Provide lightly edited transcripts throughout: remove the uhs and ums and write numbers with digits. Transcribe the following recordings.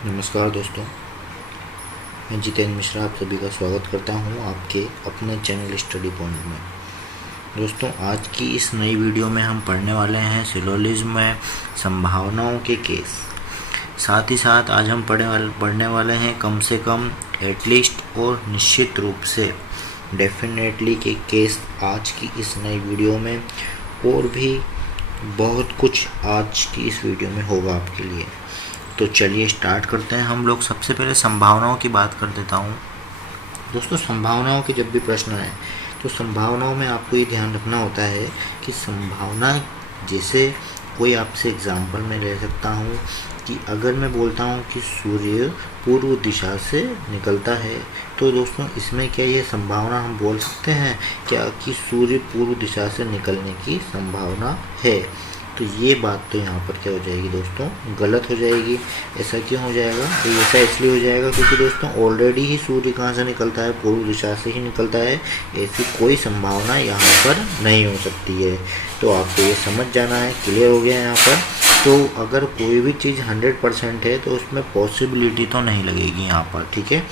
नमस्कार दोस्तों, मैं जितेंद्र मिश्रा आप सभी का स्वागत करता हूं आपके अपने चैनल स्टडी पॉइंट में। दोस्तों, आज की इस नई वीडियो में हम पढ़ने वाले हैं सिलोजिज्म में संभावनाओं के केस। साथ ही साथ आज हम पढ़ने वाले हैं कम से कम, एटलीस्ट और निश्चित रूप से, डेफिनेटली के केस आज की इस नई वीडियो में। और भी बहुत कुछ आज की इस वीडियो में होगा आपके लिए। तो चलिए स्टार्ट करते हैं हम लोग। सबसे पहले संभावनाओं की बात कर देता हूँ। दोस्तों, संभावनाओं के जब भी प्रश्न आए तो संभावनाओं में आपको ये ध्यान रखना होता है कि संभावना, जैसे कोई आपसे एग्जाम्पल मैं ले सकता हूँ कि अगर मैं बोलता हूँ कि सूर्य पूर्व दिशा से निकलता है, तो दोस्तों इसमें क्या ये संभावना हम बोल सकते हैं क्या कि सूर्य पूर्व दिशा से निकलने की संभावना है? तो ये बात तो यहाँ पर क्या हो जाएगी दोस्तों, गलत हो जाएगी। ऐसा क्यों हो जाएगा? तो ऐसा इसलिए हो जाएगा क्योंकि दोस्तों ऑलरेडी ही सूर्य कहाँ से निकलता है? पूर्व दिशा से ही निकलता है। ऐसी कोई संभावना यहाँ पर नहीं हो सकती है। तो आपको ये समझ जाना है। क्लियर हो गया यहाँ पर? तो अगर कोई भी चीज़ 100% है तो उसमें पॉसिबिलिटी तो नहीं लगेगी यहाँ पर, ठीक है।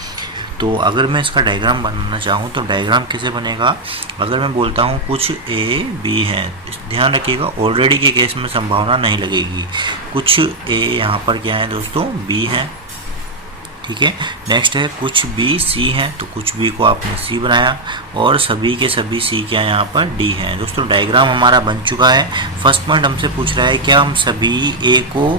तो अगर मैं इसका डायग्राम बनाना चाहूँ तो डायग्राम कैसे बनेगा? अगर मैं बोलता हूँ कुछ ए बी है, ध्यान रखिएगा ऑलरेडी के केस में संभावना नहीं लगेगी। कुछ ए यहाँ पर क्या है दोस्तों, बी है, ठीक है। नेक्स्ट है कुछ बी सी है, तो कुछ बी को आपने सी बनाया और सभी के सभी सी क्या यहाँ पर डी है। दोस्तों डायग्राम हमारा बन चुका है। फर्स्ट पॉइंट हमसे पूछ रहा है क्या हम सभी ए को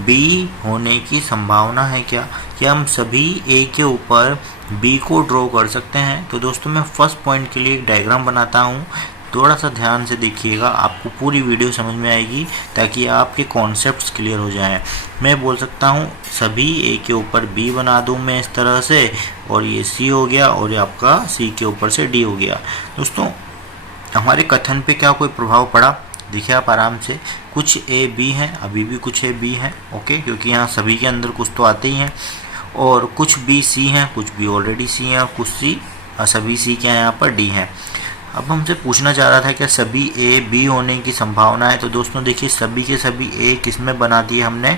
बी होने की संभावना है क्या हम सभी ए के ऊपर बी को ड्रॉ कर सकते हैं? तो दोस्तों मैं फर्स्ट पॉइंट के लिए एक डायग्राम बनाता हूँ। थोड़ा सा ध्यान से देखिएगा, आपको पूरी वीडियो समझ में आएगी ताकि आपके कॉन्सेप्ट्स क्लियर हो जाएं। मैं बोल सकता हूँ सभी ए के ऊपर बी बना दूँ मैं इस तरह से, और ये सी हो गया और ये आपका सी के ऊपर से डी हो गया। दोस्तों हमारे कथन पे क्या कोई प्रभाव पड़ा? देखिए आप आराम से, कुछ ए बी हैं, अभी भी कुछ ए बी हैं, ओके, क्योंकि यहाँ सभी के अंदर कुछ तो आते ही हैं। और कुछ बी सी हैं, कुछ बी ऑलरेडी सी हैं, कुछ सी, सभी सी क्या है यहाँ पर डी हैं। अब हमसे पूछना चाह रहा था क्या सभी ए बी होने की संभावना है? तो दोस्तों देखिए सभी के सभी ए किस में बना दिए हमने?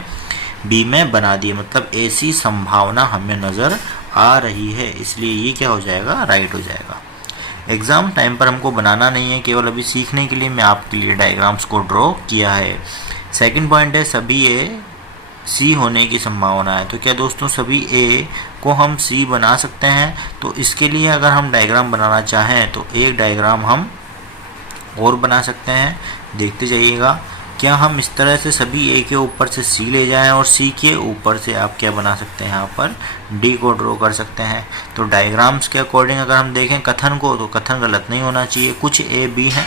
बी में बना दिए, मतलब ऐसी संभावना हमें नज़र आ रही है, इसलिए ये क्या हो जाएगा, राइट हो जाएगा। एग्ज़ाम टाइम पर हमको बनाना नहीं है, केवल अभी सीखने के लिए मैं आपके लिए डायग्राम्स को ड्रॉ किया है। सेकंड पॉइंट है सभी ए सी होने की संभावना है। तो क्या दोस्तों सभी ए को हम सी बना सकते हैं? तो इसके लिए अगर हम डायग्राम बनाना चाहें तो एक डायग्राम हम और बना सकते हैं, देखते जाइएगा। क्या हम इस तरह से सभी ए के ऊपर से सी ले जाएं और सी के ऊपर से आप क्या बना सकते हैं, यहाँ पर डी को ड्रॉ कर सकते हैं। तो डायग्राम्स के अकॉर्डिंग अगर हम देखें कथन को, तो कथन गलत नहीं होना चाहिए। कुछ ए बी हैं,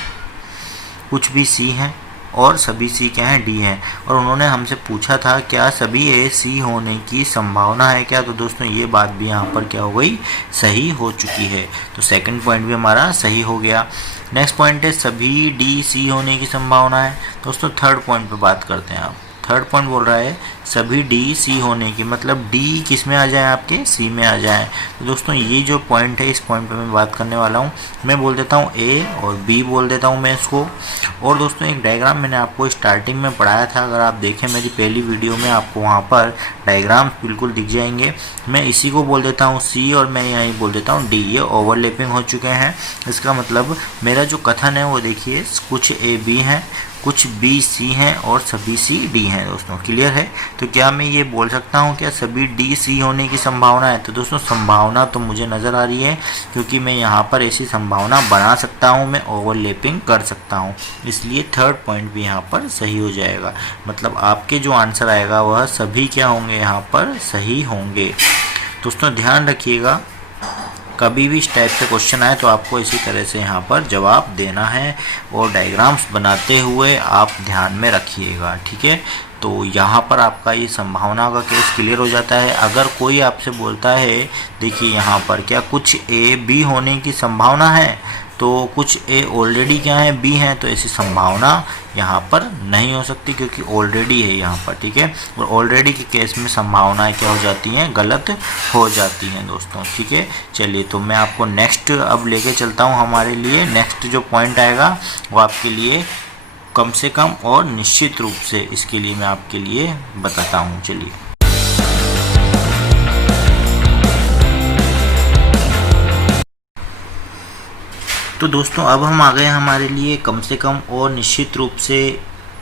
कुछ भी सी हैं और सभी सी क्या है, डी है। और उन्होंने हमसे पूछा था क्या सभी ए सी होने की संभावना है क्या? तो दोस्तों ये बात भी यहाँ पर क्या हो गई, सही हो चुकी है। तो सेकंड पॉइंट भी हमारा सही हो गया। नेक्स्ट पॉइंट है सभी डी सी होने की संभावना है। दोस्तों थर्ड पॉइंट पे बात करते हैं। आप थर्ड पॉइंट बोल रहा है सभी डी सी होने की, मतलब डी किस में आ जाए, आपके सी में आ जाए। तो दोस्तों ये जो पॉइंट है, इस पॉइंट पे मैं बात करने वाला हूँ। मैं बोल देता हूँ ए और बी बोल देता हूँ मैं इसको। और दोस्तों एक डायग्राम मैंने आपको स्टार्टिंग में पढ़ाया था, अगर आप देखें मेरी पहली वीडियो में आपको वहाँ पर डायग्राम बिल्कुल दिख जाएंगे। मैं इसी को बोल देता हूँ सी और मैं यहीं बोल देता हूँ डी। ये ओवरलैपिंग हो चुके हैं। इसका मतलब मेरा जो कथन है वो देखिए, कुछ ए बी हैं, कुछ बी सी हैं और सभी सी डी हैं। दोस्तों क्लियर है? तो क्या मैं ये बोल सकता हूँ क्या सभी डी सी होने की संभावना है? तो दोस्तों संभावना तो मुझे नज़र आ रही है, क्योंकि मैं यहाँ पर ऐसी संभावना बना सकता हूँ, मैं ओवरलैपिंग कर सकता हूँ, इसलिए थर्ड पॉइंट भी यहाँ पर सही हो जाएगा। मतलब आपके जो आंसर आएगा वह सभी क्या होंगे, यहाँ पर सही होंगे। दोस्तों ध्यान रखिएगा, कभी भी इस टाइप से क्वेश्चन आए तो आपको इसी तरह से यहाँ पर जवाब देना है और डायग्राम्स बनाते हुए आप ध्यान में रखिएगा, ठीक है। तो यहाँ पर आपका ये संभावना का केस क्लियर हो जाता है। अगर कोई आपसे बोलता है देखिए यहाँ पर क्या कुछ ए बी होने की संभावना है, तो कुछ ए ऑलरेडी क्या है, बी हैं, तो ऐसी संभावना यहाँ पर नहीं हो सकती क्योंकि ऑलरेडी है यहाँ पर, ठीक है। और ऑलरेडी के केस में संभावनाएं क्या हो जाती हैं, गलत हो जाती हैं दोस्तों, ठीक है। चलिए तो मैं आपको नेक्स्ट अब लेके चलता हूँ। हमारे लिए नेक्स्ट जो पॉइंट आएगा वो आपके लिए कम से कम और निश्चित रूप से, इसके लिए मैं आपके लिए बताता हूँ। चलिए तो दोस्तों अब हम आ गए हमारे लिए कम से कम और निश्चित रूप से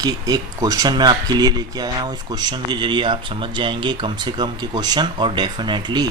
कि एक क्वेश्चन मैं आपके लिए लेके आया हूँ। इस क्वेश्चन के जरिए आप समझ जाएंगे कम से कम के क्वेश्चन और डेफिनेटली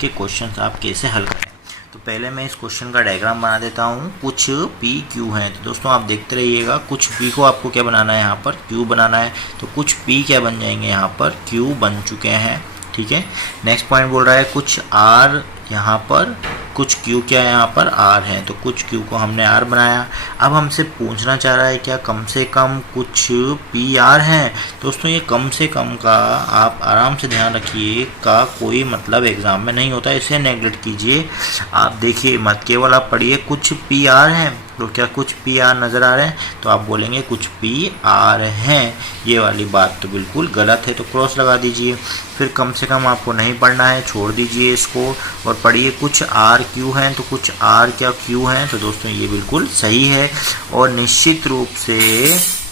के क्वेश्चन आप कैसे हल करें। तो पहले मैं इस क्वेश्चन का डायग्राम बना देता हूँ। कुछ पी क्यू हैं, तो दोस्तों आप देखते रहिएगा। कुछ पी को आपको क्या बनाना है, यहाँ पर क्यू बनाना है। तो कुछ पी क्या बन जाएंगे, यहाँ पर क्यू बन चुके हैं, ठीक है। नेक्स्ट पॉइंट बोल रहा है कुछ आर, यहाँ पर कुछ क्यू क्या है, यहाँ पर आर है, तो कुछ क्यू को हमने आर बनाया। अब हमसे पूछना चाह रहा है क्या कम से कम कुछ पी आर हैं। दोस्तों ये कम से कम का आप आराम से ध्यान रखिए का कोई मतलब एग्जाम में नहीं होता, इसे नेगलेक्ट कीजिए। आप देखिए मत, केवल आप पढ़िए कुछ पी आर हैं। तो क्या कुछ पी आर नज़र आ रहे हैं, तो आप बोलेंगे कुछ पी आर हैं। ये वाली बात तो बिल्कुल गलत है, तो क्रॉस लगा दीजिए। फिर कम से कम आपको नहीं पढ़ना है, छोड़ दीजिए इसको और पढ़िए कुछ आर क्यू हैं। तो कुछ आर क्या क्यू हैं, तो दोस्तों ये बिल्कुल सही है। और निश्चित रूप से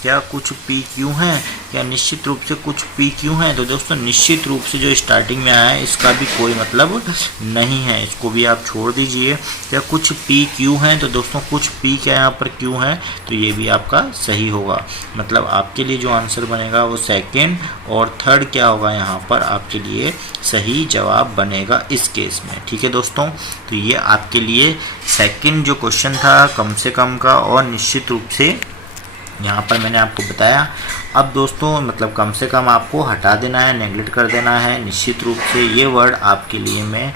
क्या कुछ पी क्यू हैं, क्या निश्चित रूप से कुछ पी क्यू हैं। तो दोस्तों निश्चित रूप से जो स्टार्टिंग में आया है इसका भी कोई मतलब नहीं है, इसको भी आप छोड़ दीजिए। क्या कुछ पी क्यू हैं, तो दोस्तों कुछ पी क्या यहाँ पर क्यू हैं, तो ये भी आपका सही होगा। मतलब आपके लिए जो आंसर बनेगा वो सेकंड और थर्ड क्या होगा, यहाँ पर आपके लिए सही जवाब बनेगा इस केस में, ठीक है दोस्तों। तो ये आपके लिए सेकंड जो क्वेश्चन था कम से कम का, और निश्चित रूप से यहाँ पर मैंने आपको बताया। अब दोस्तों मतलब कम से कम आपको हटा देना है, नेगलेक्ट कर देना है। निश्चित रूप से ये वर्ड आपके लिए मैं,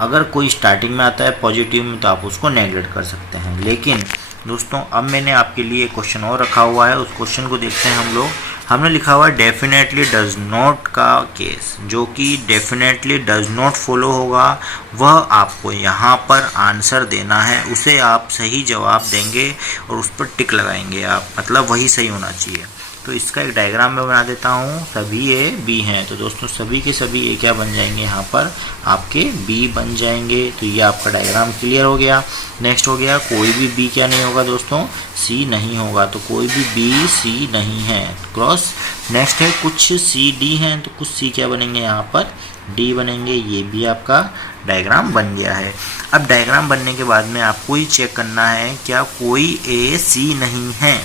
अगर कोई स्टार्टिंग में आता है पॉजिटिव में तो आप उसको नेगलेक्ट कर सकते हैं। लेकिन दोस्तों अब मैंने आपके लिए क्वेश्चन और रखा हुआ है, उस क्वेश्चन को देखते हैं हम लोग। हमने लिखा हुआ है डेफिनेटली डज नॉट का केस, जो कि डेफिनेटली डज नॉट फॉलो होगा, वह आपको यहाँ पर आंसर देना है। उसे आप सही जवाब देंगे और उस पर टिक लगाएंगे आप, मतलब वही सही होना चाहिए। तो इसका एक डायग्राम मैं बना देता हूँ। सभी ए बी हैं, तो दोस्तों सभी के सभी ए क्या बन जाएंगे, यहाँ पर आपके बी बन जाएंगे। तो ये आपका डायग्राम क्लियर हो गया। नेक्स्ट हो गया कोई भी बी क्या नहीं होगा दोस्तों, सी नहीं होगा। तो कोई भी बी सी नहीं है, क्रॉस। नेक्स्ट है कुछ सी डी हैं, तो कुछ सी क्या बनेंगे, यहाँ पर डी बनेंगे। ये भी आपका डायग्राम बन गया है। अब डायग्राम बनने के बाद में आपको ही चेक करना है क्या कोई ए सी नहीं है।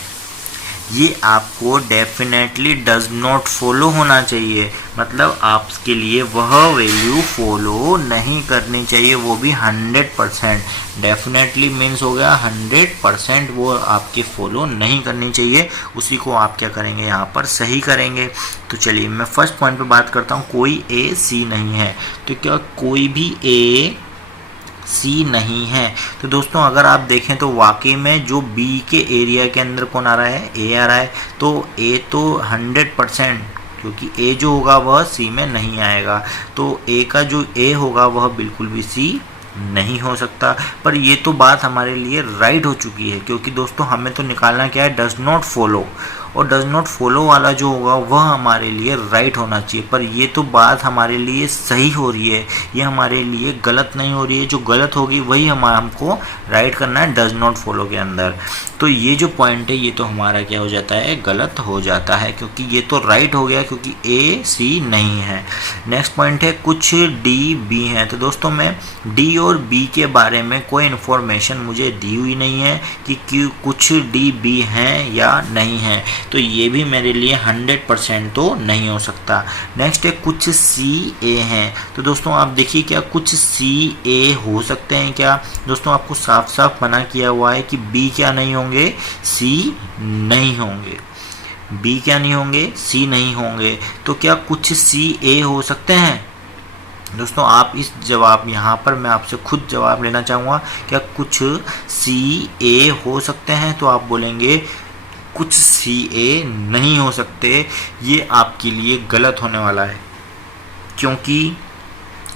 ये आपको डेफिनेटली डज नॉट फॉलो होना चाहिए, मतलब आपके लिए वह वैल्यू फॉलो नहीं करनी चाहिए, वो भी 100%। डेफिनेटली मीन्स हो गया 100%, वो आपके फॉलो नहीं करनी चाहिए। उसी को आप क्या करेंगे, यहाँ पर सही करेंगे। तो चलिए मैं फर्स्ट पॉइंट पे बात करता हूँ। कोई ए सी नहीं है, तो क्या कोई भी ए सी नहीं है। तो दोस्तों अगर आप देखें तो वाकई में जो बी के एरिया के अंदर कौन आ रहा है, ए आ रहा है। तो ए तो 100%, क्योंकि ए जो होगा वह सी में नहीं आएगा। तो ए का जो ए होगा वह बिल्कुल भी सी नहीं हो सकता। पर ये तो बात हमारे लिए राइट हो चुकी है, क्योंकि दोस्तों हमें तो निकालना क्या है, डज नॉट फॉलो। और डज नॉट फॉलो वाला जो होगा वह हमारे लिए राइट होना चाहिए। पर ये तो बात हमारे लिए सही हो रही है, ये हमारे लिए गलत नहीं हो रही है। जो गलत होगी वही हमको राइट करना है डज नॉट फॉलो के अंदर। तो ये जो पॉइंट है ये तो हमारा क्या हो जाता है, गलत हो जाता है, क्योंकि ये तो राइट हो गया, क्योंकि ए सी नहीं है। नेक्स्ट पॉइंट है कुछ डी बी हैं। तो दोस्तों मैं डी और बी के बारे में कोई इन्फॉर्मेशन मुझे दी हुई नहीं है कि कुछ डी बी हैं या नहीं हैं। तो ये भी मेरे लिए 100% तो नहीं हो सकता। नेक्स्ट है कुछ सी ए हैं। तो दोस्तों आप देखिए क्या कुछ सी ए हो सकते हैं क्या। दोस्तों आपको साफ साफ मना किया हुआ है कि बी क्या नहीं होंगे, सी नहीं होंगे। बी क्या नहीं होंगे, सी नहीं होंगे। तो क्या कुछ सी ए हो सकते हैं। दोस्तों आप इस जवाब यहाँ पर मैं आपसे खुद जवाब लेना चाहूँगा, क्या कुछ सी ए हो सकते हैं। तो आप बोलेंगे कुछ सी ए नहीं हो सकते। ये आपके लिए गलत होने वाला है, क्योंकि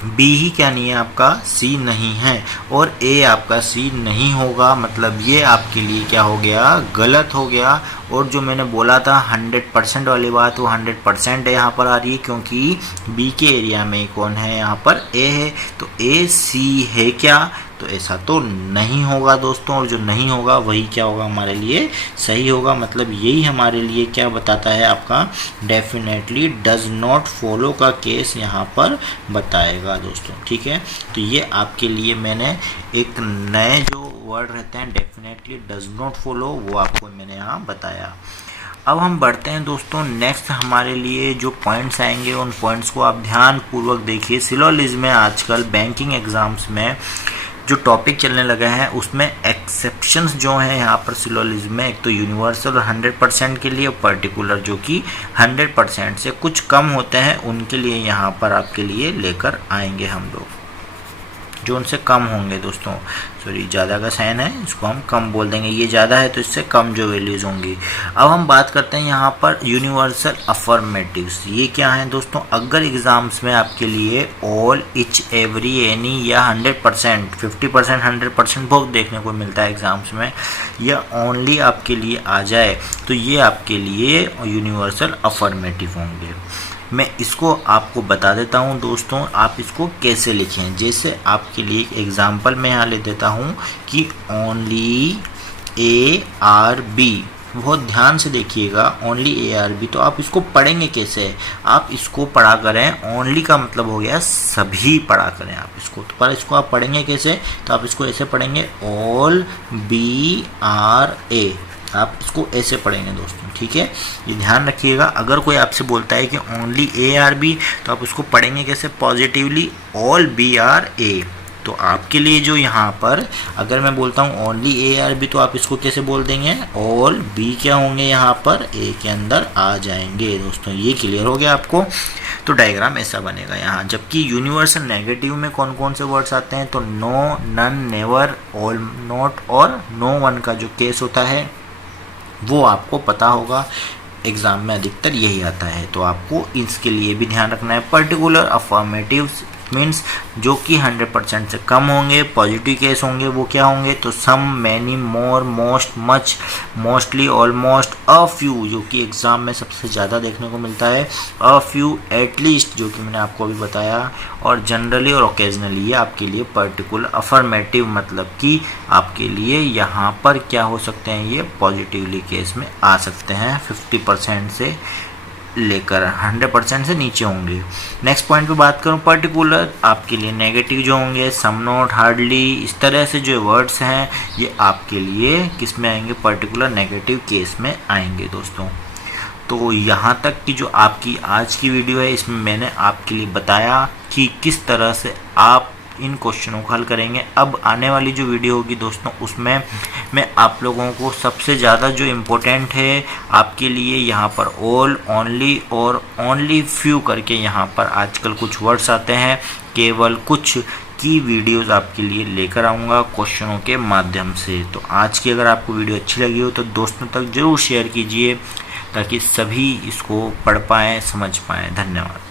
बी ही क्या नहीं है आपका, सी नहीं है, और ए आपका सी नहीं होगा। मतलब ये आपके लिए क्या हो गया, गलत हो गया। और जो मैंने बोला था 100% वाली बात, वो 100% यहाँ पर आ रही है, क्योंकि बी के एरिया में कौन है, यहाँ पर ए है। तो ए सी है क्या, तो ऐसा तो नहीं होगा दोस्तों, और जो नहीं होगा वही क्या होगा हमारे लिए सही होगा। मतलब यही हमारे लिए क्या बताता है, आपका डेफिनेटली डज नॉट फॉलो का केस यहाँ पर बताएगा दोस्तों। ठीक है, तो ये आपके लिए मैंने एक नए जो वर्ड रहते हैं डेफिनेटली डज नॉट फॉलो, वो आपको मैंने यहाँ बताया। अब हम बढ़ते हैं दोस्तों नेक्स्ट, हमारे लिए जो पॉइंट्स आएंगे उन पॉइंट्स को आप ध्यान पूर्वक देखिए। सिलोजिज्म में आजकल बैंकिंग एग्जाम्स में जो टॉपिक चलने लगा है उसमें एक्सेप्शंस जो हैं यहाँ पर सिलोजिज्म में, एक तो यूनिवर्सल 100% के लिए, पर्टिकुलर जो कि 100% से कुछ कम होते हैं उनके लिए यहाँ पर आपके लिए लेकर आएंगे हम लोग, जो उनसे कम होंगे दोस्तों। सॉरी, ज़्यादा का साइन है, इसको हम कम बोल देंगे, ये ज़्यादा है तो इससे कम जो वैल्यूज़ होंगी। अब हम बात करते हैं यहाँ पर यूनिवर्सल अफर्मेटिव्स। ये क्या है दोस्तों, अगर एग्ज़ाम्स में आपके लिए ऑल, इच, एवरी, एनी या 100%, 50%, 100% बहुत देखने को मिलता है एग्ज़ाम्स में, या ओनली आपके लिए आ जाए तो ये आपके लिए यूनिवर्सल अफर्मेटिव होंगे। मैं इसको आपको बता देता हूं दोस्तों, आप इसको कैसे लिखें। जैसे आपके लिए एक एग्जांपल मैं यहाँ ले देता हूं कि ओनली ए आर बी, बहुत ध्यान से देखिएगा, ओनली ए आर बी, तो आप इसको पढ़ेंगे कैसे, आप इसको पढ़ा करें, ओनली का मतलब हो गया सभी पढ़ा करें आप इसको, तो पर इसको आप पढ़ेंगे कैसे, तो आप इसको ऐसे पढ़ेंगे ऑल बी आर ए, आप इसको ऐसे पढ़ेंगे दोस्तों। ठीक है, ये ध्यान रखिएगा। अगर कोई आपसे बोलता है कि ओनली ए आर बी, तो आप उसको पढ़ेंगे कैसे, positively all B R A. तो आपके लिए जो यहाँ पर अगर मैं बोलता हूँ ओनली ए आर बी, तो आप इसको कैसे बोल देंगे, ऑल बी क्या होंगे यहाँ पर ए के अंदर आ जाएंगे दोस्तों। ये क्लियर हो गया आपको। तो डायग्राम ऐसा बनेगा यहाँ। जबकि यूनिवर्सल नेगेटिव में कौन कौन से वर्ड्स आते हैं, तो no, none, never, all, not और नो वन का जो केस होता है वो आपको पता होगा, एग्ज़ाम में अधिकतर यही आता है, तो आपको इसके लिए भी ध्यान रखना है। पर्टिकुलर अफर्मेटिव्स मीन्स जो कि 100% से कम होंगे, पॉजिटिव केस होंगे, वो क्या होंगे, तो some, many, more, most, much, mostly, almost, a few, जो कि एग्ज़ाम में सबसे ज़्यादा देखने को मिलता है, अ फ्यू, एटलीस्ट, जो कि मैंने आपको अभी बताया, और जनरली और ओकेजनली। ये आपके लिए पर्टिकुलर अफर्मेटिव मतलब कि आपके लिए यहाँ पर क्या हो सकते हैं, ये पॉजिटिवली केस में आ सकते हैं, 50% से लेकर 100% से नीचे होंगे। नेक्स्ट पॉइंट पे बात करूं, पर्टिकुलर आपके लिए नेगेटिव जो होंगे, सम, नॉट, हार्डली, इस तरह से जो वर्ड्स हैं ये आपके लिए किस में आएंगे, पर्टिकुलर नेगेटिव केस में आएंगे दोस्तों। तो यहाँ तक की जो आपकी आज की वीडियो है, इसमें मैंने आपके लिए बताया कि किस तरह से आप इन क्वेश्चनों को हल करेंगे। अब आने वाली जो वीडियो होगी दोस्तों, उसमें मैं आप लोगों को सबसे ज़्यादा जो इम्पोर्टेंट है आपके लिए यहाँ पर ऑल, ओनली और ओनली फ्यू करके यहाँ पर आजकल कुछ वर्ड्स आते हैं, केवल कुछ की वीडियोस आपके लिए लेकर आऊँगा क्वेश्चनों के माध्यम से। तो आज की अगर आपको वीडियो अच्छी लगी हो तो दोस्तों तक ज़रूर शेयर कीजिए, ताकि सभी इसको पढ़ पाएँ, समझ पाएँ। धन्यवाद।